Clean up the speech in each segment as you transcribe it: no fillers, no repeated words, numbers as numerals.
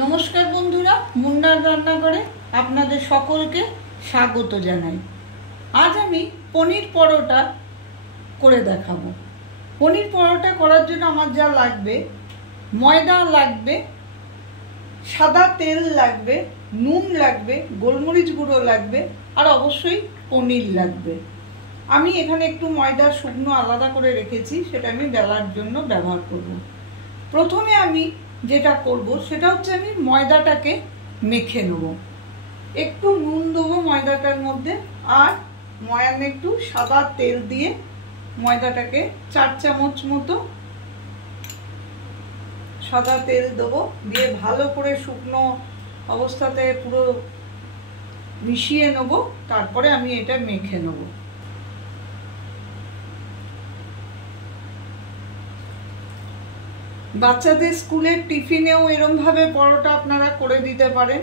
নমস্কার বন্ধুরা, মুন্নার রান্নাঘরে আপনাদের সকলকে স্বাগত জানাই। আজ আমি পনির পরোটা করে দেখাবো। পনির পরোটা করার জন্য আমার যা লাগবে, ময়দা লাগবে, সাদা তেল লাগবে, নুন লাগবে, গোলমরিচ গুঁড়ো লাগবে, আর অবশ্যই পনির লাগবে। আমি এখানে একটু ময়দা শুকনো আলাদা করে রেখেছি, সেটা আমি বেলার জন্য ব্যবহার করব। প্রথমে আমি যেটা করব সেটা হচ্ছে আমি ময়দাটাকে মেখে নেব। একটু নুন দেবো ময়দাটার মধ্যে, আর ময়ানে একটু সাদা তেল দিয়ে ময়দাটাকে 4 চামচ মতো সাদা তেল দেবো, দিয়ে ভালো করে শুকনো অবস্থাতে পুরো মিশিয়ে নেব। তারপরে আমি এটা মেখে নেব। বাচ্চাদের স্কুলের টিফিনেও এরমভাবে পরোটা আপনারা করে দিতে পারেন,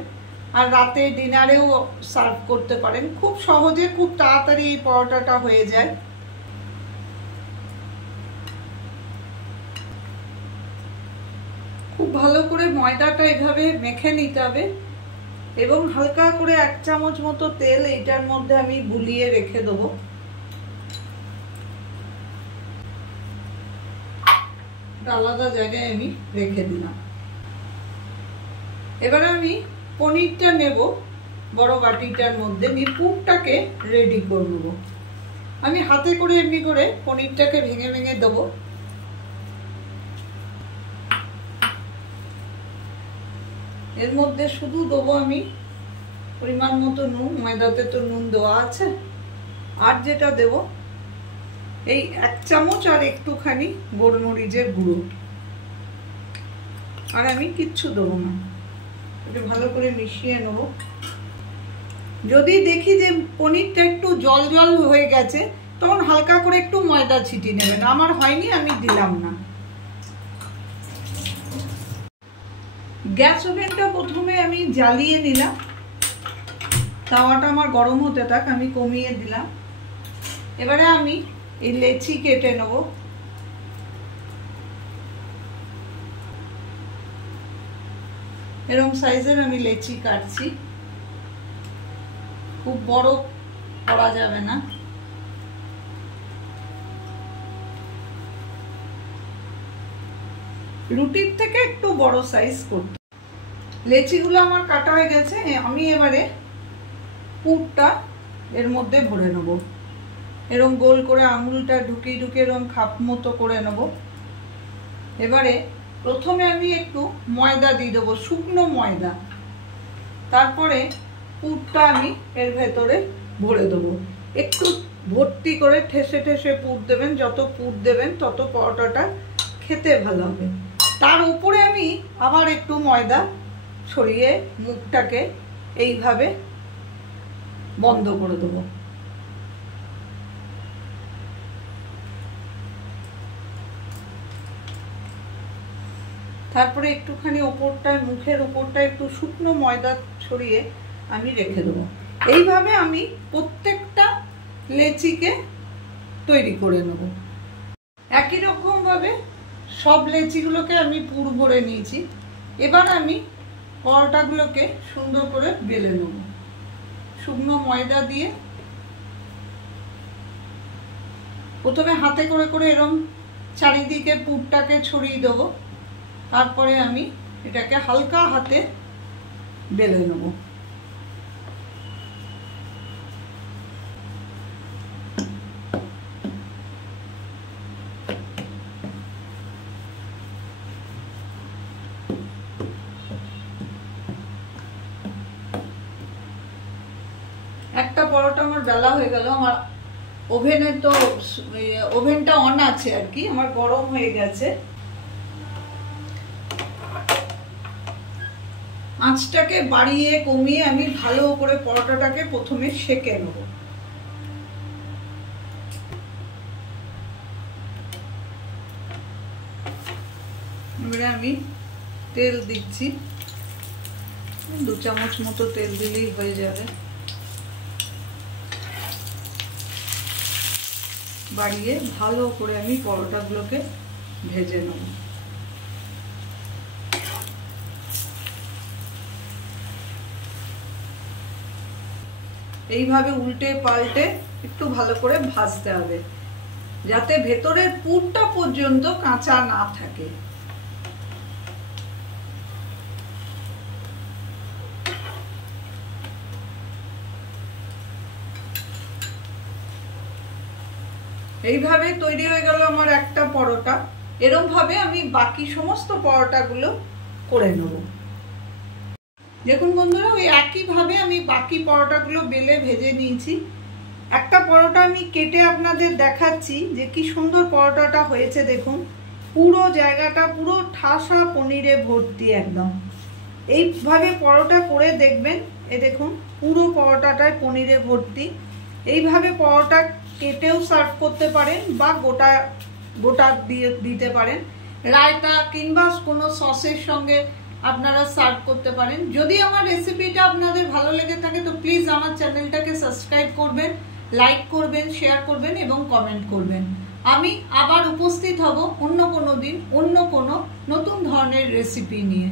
আর রাতে ডিনারেও সার্ভ করতে পারেন। খুব সহজে, খুব তাড়াতাড়ি এই পরোটাটা হয়ে যায়। খুব ভালো করে ময়দাটা এভাবে মেখে নিতে হবে, এবং হালকা করে 1 চামচ মতো তেল এইটার মধ্যে আমি বুলিয়ে রেখে দেবো। আলাদা জায়গায় আমি রেখে দিলাম। এবার আমি পনিরটা নেব বড় বাটিটার মধ্যে, নিয়ে পুরটাকে রেডি করে নেব। আমি হাতে করে এমনি করে পনিরটাকে ভেঙে ভেঙে দেবো। এর মধ্যে শুধু দেবো আমি পরিমাণ মতো নুন, ময়দাতে তো নুন দেওয়া আছে। আর যেটা দেব এই 1 চামচ আর একটুখানি গোলমরিচের গুঁড়ো, আর আমি কিচ্ছু দেবো না। এটা ভালো করে মিশিয়ে নেব। যদি দেখি যে পনিরটা একটু জল জল হয়ে গেছে, তখন হালকা করে একটু ময়দা ছিটিয়ে নেবেন। আমার হয়নি, আমি দিলাম না। গ্যাস ওভেনটা প্রথমে আমি জ্বালিয়ে নিলাম। তাওয়াটা আমার গরম হতে থাক, আমি কমিয়ে দিলাম। এবারে আমি এই লেচি কেটে নেব। এরকম সাইজের আমি লেচি কাটছি, খুব বড় করা যাবে না। রুটির থেকে একটু বড় সাইজ করতে। লেচিগুলো আমার কাটা হয়ে গেছে। আমি এবারে পুরটা এর মধ্যে ভরে নেব। এরকম গোল করে আঙুলটা ঢুকিয়ে ঢুকিয়ে এরকম খাপ মতো করে নেব। এবারে প্রথমে আমি একটু ময়দা দিয়ে দেবো, শুকনো ময়দা। তারপরে পুরটা আমি এর ভেতরে ভরে দেবো। একটু ভর্তি করে ঠেসে ঠেসে পুর দেবেন। যত পুর দেবেন তত পরোটাটা খেতে ভালো হবে। তার উপরে আমি আবার একটু ময়দা ছড়িয়ে মুখটাকে এইভাবে বন্ধ করে দেবো। তারপরে একটুখানি ওপরটায়, মুখের ওপরটা একটু শুকনো ময়দা ছড়িয়ে আমি রেখে দেবো। এইভাবে আমি প্রত্যেকটা লেচিকে তৈরি করে নেব। একই রকম ভাবে সব লেচিগুলোকে আমি পুর ভরে নিয়েছি। এবার আমি পরোটাগুলোকে সুন্দর করে বেলে নেব। শুকনো ময়দা দিয়ে প্রথমে হাতে করে করে এরকম চারিদিকে পুরটাকে ছড়িয়ে দেবো। তারপরে আমি এটাকে হালকা হাতে বেলে নেব। একটা পরোটা আমার বেলা হয়ে গেল। আমার ওভেনে তো ওভেনটা অন আছে আর কি, আমার গরম হয়ে গেছে। আঁচটাকে বাড়িয়ে কমিয়ে আমি ভালো করে পরোটাটাকে প্রথমে সেঁকে নেব। এবারে আমি তেল দিচ্ছি, 2 চামচ মতো তেল দিলেই হয়ে যাবে। বাড়িয়ে ভালো করে আমি পরোটাগুলোকে ভেজে নেব। এইভাবে উল্টে পাল্টে একটু ভালো করে ভাজতে হবে, যাতে ভেতরের পুরটা পর্যন্ত কাঁচা না থাকে। এইভাবে তৈরি হয়ে গেল আমার একটা পরোটা। এরকম ভাবে আমি বাকি সমস্ত পরোটাগুলো করে নেব। দেখুন বন্ধুরা, ওই একইভাবে আমি বাকি পরোটাগুলো বেলে ভেজে নিয়েছি। একটা পরোটা আমি কেটে আপনাদের দেখাচ্ছি যে কি সুন্দর পরোটাটা হয়েছে। দেখুন পুরো জায়গাটা পুরো ঠাসা পনিরে ভর্তি একদম। এইভাবে পরোটা করে দেখবেন, এ দেখুন পুরো পরোটাটায় পনিরে ভর্তি। এইভাবে পরোটা কেটেও সার্ভ করতে পারেন বা গোটা গোটা দিয়ে দিতে পারেন, রায়তা কিংবা কোনো সসের সঙ্গে আপনারা সার্ভ করতে পারেন। যদি আমার রেসিপিটা আপনাদের ভালো লেগে থাকে তো প্লিজ আমার চ্যানেলটাকে সাবস্ক্রাইব করবেন, লাইক করবেন, শেয়ার করবেন এবং কমেন্ট করবেন। আমি আবার উপস্থিত হব অন্য কোনো দিন অন্য কোনো নতুন ধরনের রেসিপি নিয়ে।